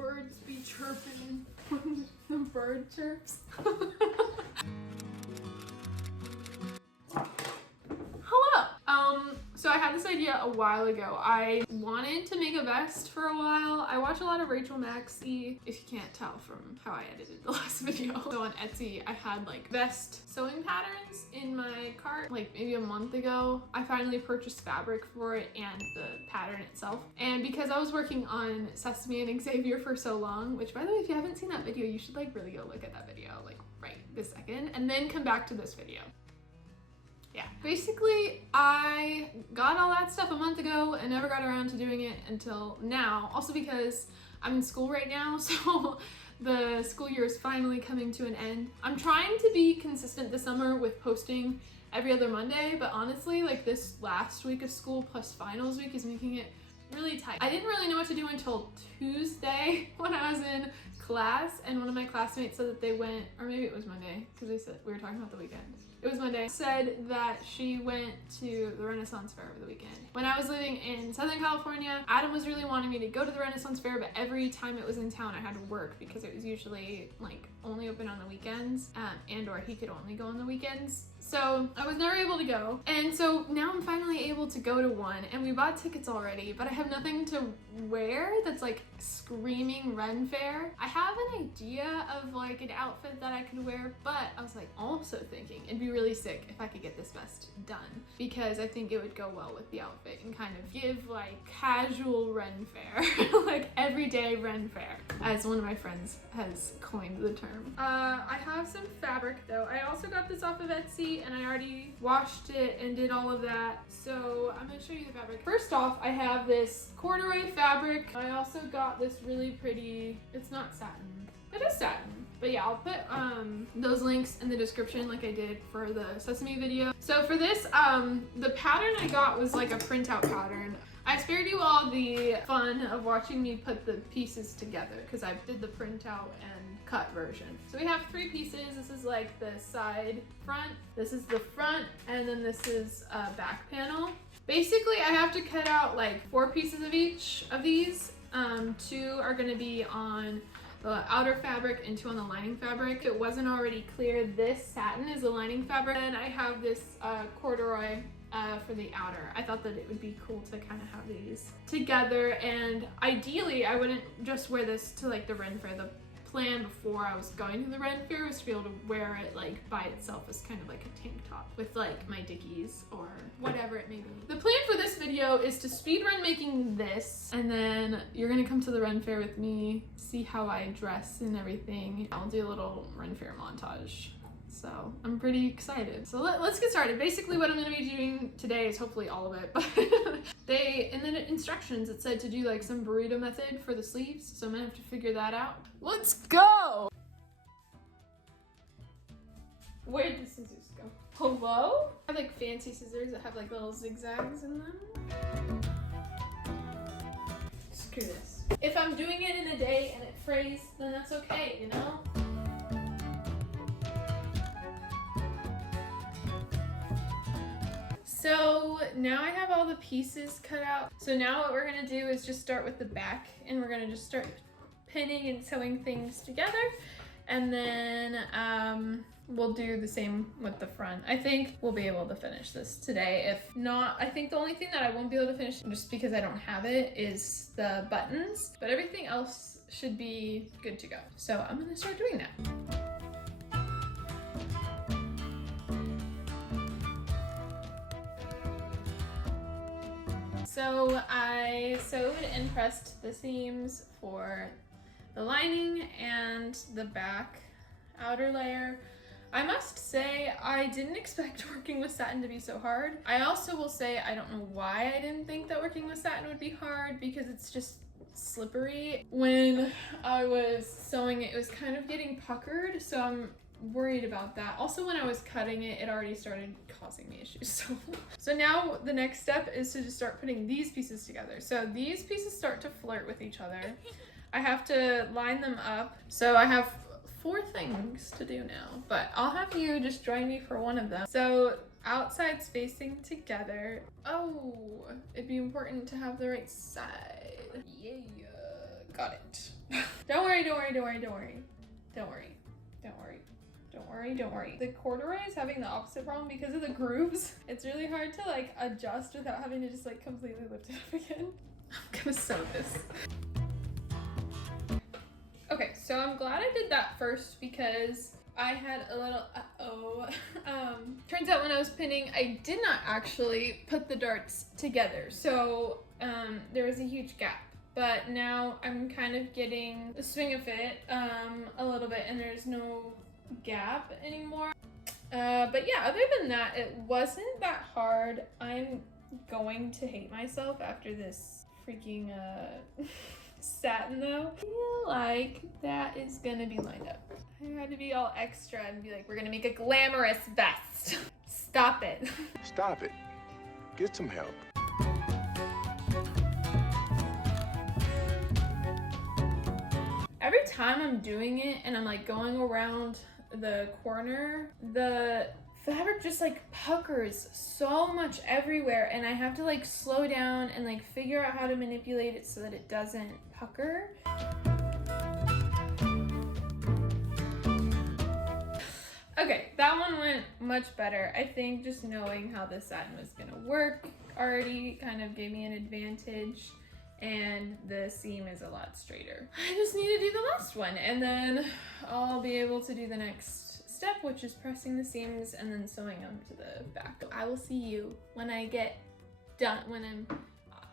birds be chirping when the bird chirps? Hello! So I had this idea a while ago. I wanted to make a vest for a while. I watch a lot of Rachel Maxey, if you can't tell from how I edited the last video. So on Etsy, I had like vest sewing patterns in my cart like maybe a month ago. I finally purchased fabric for it and the pattern itself. And because I was working on Sesame and Xavier for so long, which by the way, if you haven't seen that video, you should like really go look at that video like right this second and then come back to this video. Yeah, basically I got all that stuff a month ago and never got around to doing it until now. Also because I'm in school right now, so the school year is finally coming to an end. I'm trying to be consistent this summer with posting every other Monday, but honestly, like this last week of school plus finals week is making it really tight. I didn't really know what to do until Tuesday when I was in class, and one of my classmates said that they went, or maybe it was Monday, because they said we were talking about the weekend. It was Monday. Said that she went to the Renaissance Fair over the weekend. When I was living in Southern California, Adam was really wanting me to go to the Renaissance Fair, but every time it was in town, I had to work because it was usually like only open on the weekends, and or he could only go on the weekends. So I was never able to go. And so now I'm finally able to go to one, and we bought tickets already, but I have nothing to wear that's like screaming Ren Fair. I have an idea of like an outfit that I could wear, but I was like also thinking it'd be really sick if I could get this vest done because I think it would go well with the outfit and kind of give like casual Ren Fair, like everyday Ren Fair, as one of my friends has coined the term. I have some fabric though. I also got this off of Etsy and I already washed it and did all of that. So I'm gonna show you the fabric. First off, I have this corduroy fabric. I also got this really pretty, it's not satin. It is satin. But yeah, I'll put those links in the description like I did for the Sesame video. So for this, the pattern I got was like a printout pattern. I spared you all the fun of watching me put the pieces together because I did the printout and cut version. So we have 3 pieces. This is like the side front, this is the front, and then this is a back panel. Basically, I have to cut out like 4 pieces of each of these. 2 are gonna be on the outer fabric and 2 on the lining fabric. If it wasn't already clear, this satin is the lining fabric, and I have this corduroy for the outer. I thought that it would be cool to kind of have these together, and ideally I wouldn't just wear this to like the Ren Fair. The plan before I was going to the Ren Fair was to be able to wear it like by itself as kind of like a tank top with like my Dickies or whatever it may be. The plan for this video is to speed run making this, and then you're gonna come to the Ren Fair with me, see how I dress and everything. I'll do a little Ren Fair montage. So I'm pretty excited. So let's get started. Basically what I'm gonna be doing today is hopefully all of it, but in the instructions it said to do like some burrito method for the sleeves. So I'm gonna have to figure that out. Let's go! Where did the scissors go? Hello? I have like fancy scissors that have like little zigzags in them. Screw this. If I'm doing it in a day and it frays, then that's okay, you know? So now I have all the pieces cut out. So now what we're gonna do is just start with the back, and we're gonna just start pinning and sewing things together. And then we'll do the same with the front. I think we'll be able to finish this today. If not, I think the only thing that I won't be able to finish just because I don't have it is the buttons, but everything else should be good to go. So I'm gonna start doing that. So I sewed and pressed the seams for the lining and the back outer layer. I must say I didn't expect working with satin to be so hard. I also will say I don't know why I didn't think that working with satin would be hard because it's just slippery. When I was sewing it, it was kind of getting puckered, so I'm worried about that. Also, when I was cutting it, it already started causing me issues. So now the next step is to just start putting these pieces together. So these pieces start to flirt with each other. I have to line them up. So I have 4 things to do now, but I'll have you just join me for one of them. So outside spacing together. Oh, it'd be important to have the right side. Yeah, got it. worry, don't worry, don't worry, don't worry. Don't worry, don't worry. Don't worry, don't worry. The corduroy is having the opposite problem because of the grooves. It's really hard to like adjust without having to just like completely lift it up again. I'm gonna sew this. Okay, so I'm glad I did that first because I had a little, turns out when I was pinning, I did not actually put the darts together. So there was a huge gap. But now I'm kind of getting the swing of it a little bit, and there's no gap anymore. But yeah, other than that, it wasn't that hard. I'm going to hate myself after this freaking satin though. I feel like that is gonna be lined up. I had to be all extra and be like, we're gonna make a glamorous vest. Stop it. Stop it. Get some help. Every time I'm doing it and I'm like going around the corner, the fabric just like puckers so much everywhere, and I have to like slow down and like figure out how to manipulate it so that it doesn't pucker. Okay, that one went much better. I think just knowing how the satin was gonna work already kind of gave me an advantage, and the seam is a lot straighter. I just need to do the last one, and then I'll be able to do the next step, which is pressing the seams and then sewing them to the back. I will see you when I get done,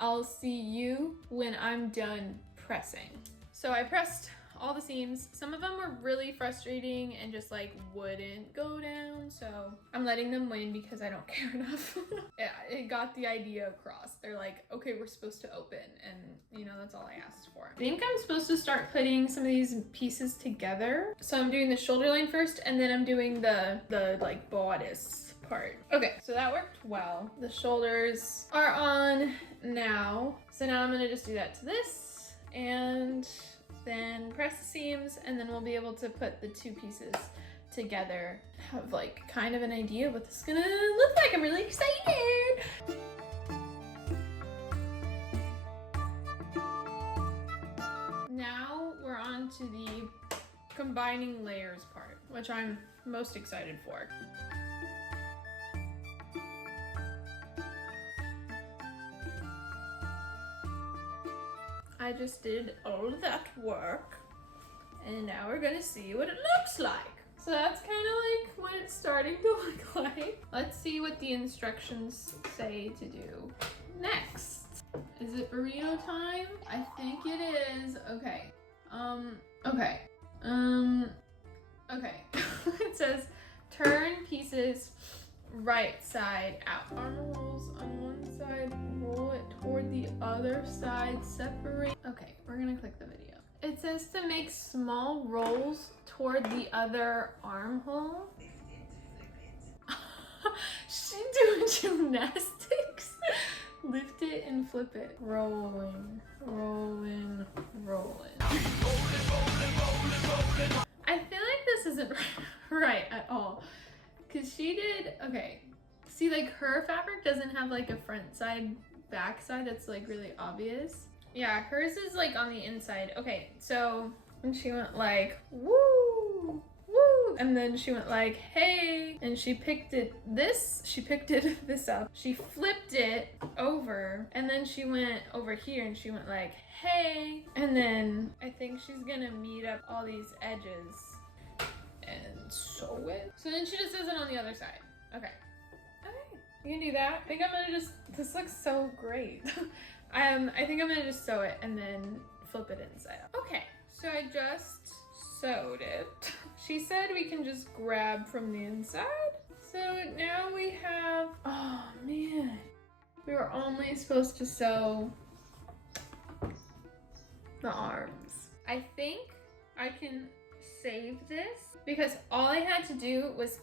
I'll see you when I'm done pressing. So I pressed all the seams. Some of them were really frustrating and just like wouldn't go down, so I'm letting them win because I don't care enough. Yeah, it got the idea across. They're like, okay, we're supposed to open, and you know, that's all I asked for. I think I'm supposed to start putting some of these pieces together. So I'm doing the shoulder line first, and then I'm doing the like bodice part. Okay, so that worked well. The shoulders are on now. So now I'm gonna just do that to this, and then press the seams, and then we'll be able to put the two pieces together. Have like kind of an idea what this is gonna look like. I'm really excited. Now we're on to the combining layers part, which I'm most excited for. I just did all of that work, and now we're gonna see what it looks like. So that's kind of like what it's starting to look like. Let's see what the instructions say to do next. Is it burrito time? I think it is. Okay. Okay. It says turn pieces right side out. Arm rolls on one side, roll it toward the other side, separate. Okay, we're gonna click the video. It says to make small rolls toward the other armhole. She's doing gymnastics. Lift it and flip it. Rolling, rolling, rolling. I feel like this isn't right at all. Cause she did, okay. See, like her fabric doesn't have like a front side, back side that's like really obvious. Yeah, hers is like on the inside. Okay, so when she went like, woo, woo, and then she went like, hey, and she picked it this up. She flipped it over, and then she went over here and she went like, hey, and then I think she's gonna meet up all these edges and sew it. So then she just does it on the other side. Okay. Okay, you can do that. I think I'm gonna just, this looks so great. I think I'm gonna just sew it and then flip it inside out. Okay, so I just sewed it. She said we can just grab from the inside. So now we have, oh man. We were only supposed to sew the arms. I think I can save this because all I had to do was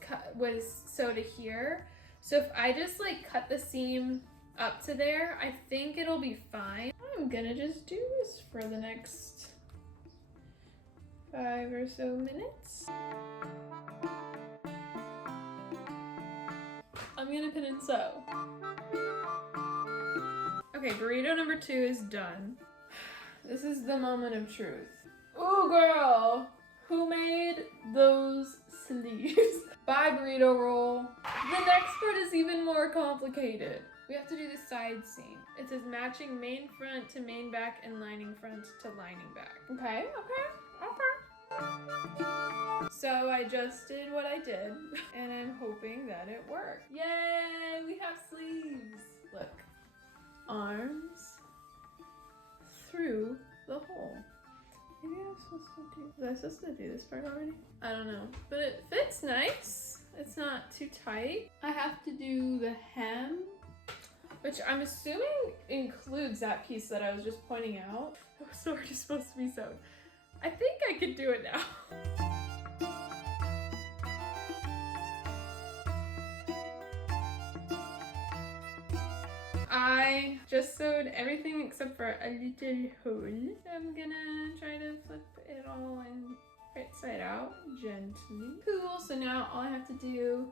sew to here. So if I just like cut the seam up to there, I think it'll be fine. I'm gonna just do this for the next 5 or so minutes. I'm gonna pin and sew. Okay, burrito number 2 is done. This is the moment of truth. Ooh, girl. Who made those sleeves? Bye, burrito roll. The next part is even more complicated. We have to do the side seam. It says matching main front to main back and lining front to lining back. Okay. So I just did what I did, and I'm hoping that it worked. Yay, we have sleeves. Look, arms through the hole. Maybe was I supposed to do this part already? I don't know, but it fits nice. It's not too tight. I have to do the hem, which I'm assuming includes that piece that I was just pointing out. It was already supposed to be sewed. I think I could do it now. I just sewed everything except for a little hole. I'm gonna try to flip it all in right side out gently. Cool, so now all I have to do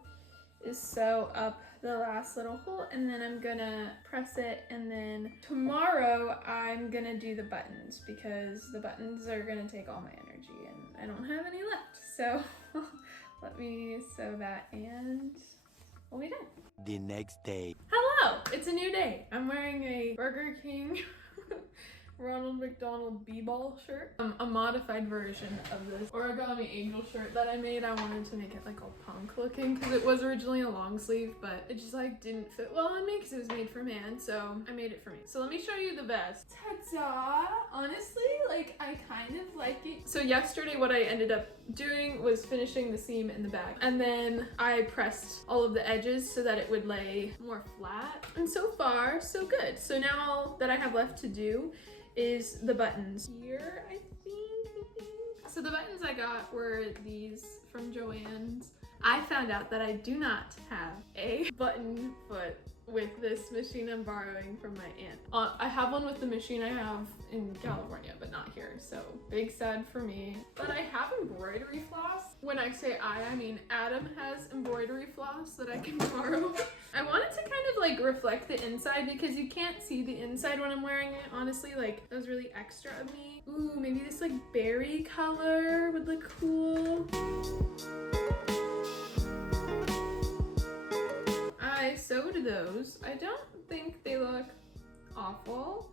is sew up the last little hole, and then I'm gonna press it, and then tomorrow I'm gonna do the buttons because the buttons are gonna take all my energy and I don't have any left. So let me sew that and we'll be done. The next day. Hello, it's a new day. I'm wearing a Burger King Ronald McDonald B-ball shirt. A modified version of this origami angel shirt that I made. I wanted to make it like all punk looking because it was originally a long sleeve, but it just like didn't fit well on me because it was made from hand, so I made it for me. So let me show you the vest. Ta-da! Honestly, like I kind of like it. So yesterday what I ended up doing was finishing the seam in the back, and then I pressed all of the edges so that it would lay more flat, and so far so good. So now all that I have left to do is the buttons here, I think. So the buttons I got were these from Joann's. I found out that I do not have a button foot with this machine I'm borrowing from my aunt. I have one with the machine I have in California, but not here, so big sad for me. But I have embroidery floss. When I say I mean Adam has embroidery floss that I can borrow. I wanted to kind of like reflect the inside because you can't see the inside when I'm wearing it, honestly. Like, that was really extra of me. Ooh, maybe this like berry color would look cool. I sewed those. I don't think they look awful.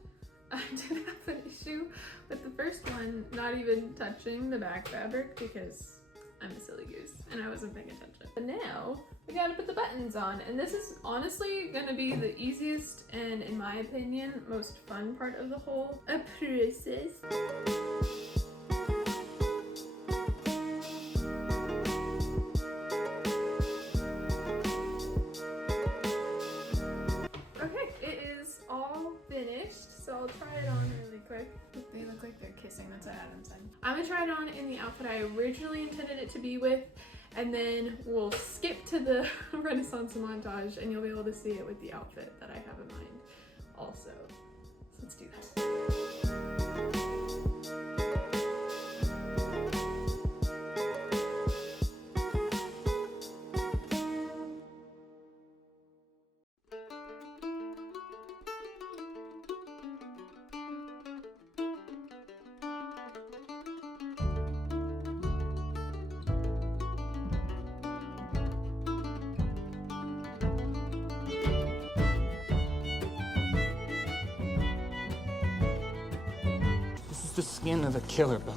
I did have an issue with the first one not even touching the back fabric because I'm a silly goose and I wasn't paying attention. But now we gotta put the buttons on, and this is honestly gonna be the easiest and, in my opinion, most fun part of the whole process. So I'll try it on really quick. They look like they're kissing, that's what Adam said. I'm gonna try it on in the outfit I originally intended it to be with, and then we'll skip to the Renaissance montage and you'll be able to see it with the outfit that I have in mind also. So let's do that. The skin of a killer bell.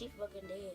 she fucking dead.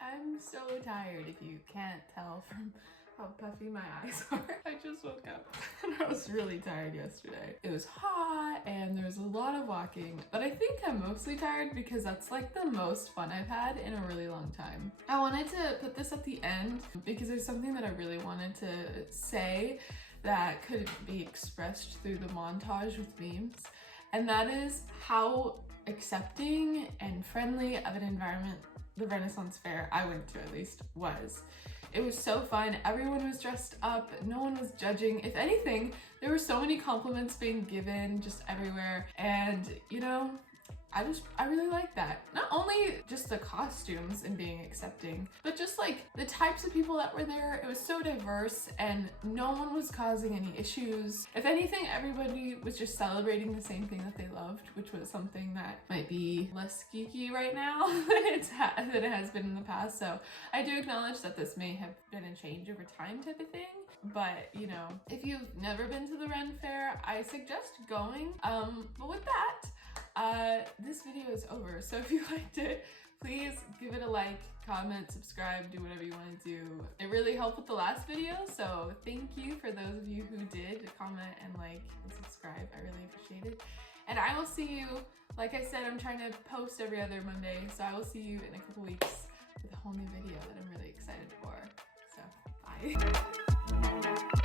I'm so tired if you can't tell from how puffy my eyes are. I just woke up and I was really tired yesterday. It was hot and there was a lot of walking, but I think I'm mostly tired because that's like the most fun I've had in a really long time. I wanted to put this at the end because there's something that I really wanted to say that couldn't be expressed through the montage with memes. And that is how accepting and friendly of an environment the Renaissance Fair I went to, at least, was. It was so fun. Everyone was dressed up. No one was judging. If anything, there were so many compliments being given just everywhere. And, you know, I really like that. Not only just the costumes and being accepting, but just like the types of people that were there. It was so diverse and no one was causing any issues. If anything, everybody was just celebrating the same thing that they loved, which was something that might be less geeky right now than it has been in the past. So I do acknowledge that this may have been a change over time type of thing. But, you know, if you've never been to the Ren Fair, I suggest going. But with that, this video is over. So if you liked it, please give it a like, comment, subscribe, do whatever you want to do. It really helped with the last video, so thank you for those of you who did comment and like and subscribe. I really appreciate it. And I will see you, like I said, I'm trying to post every other Monday, so I will see you in a couple weeks with a whole new video that I'm really excited for. So, bye.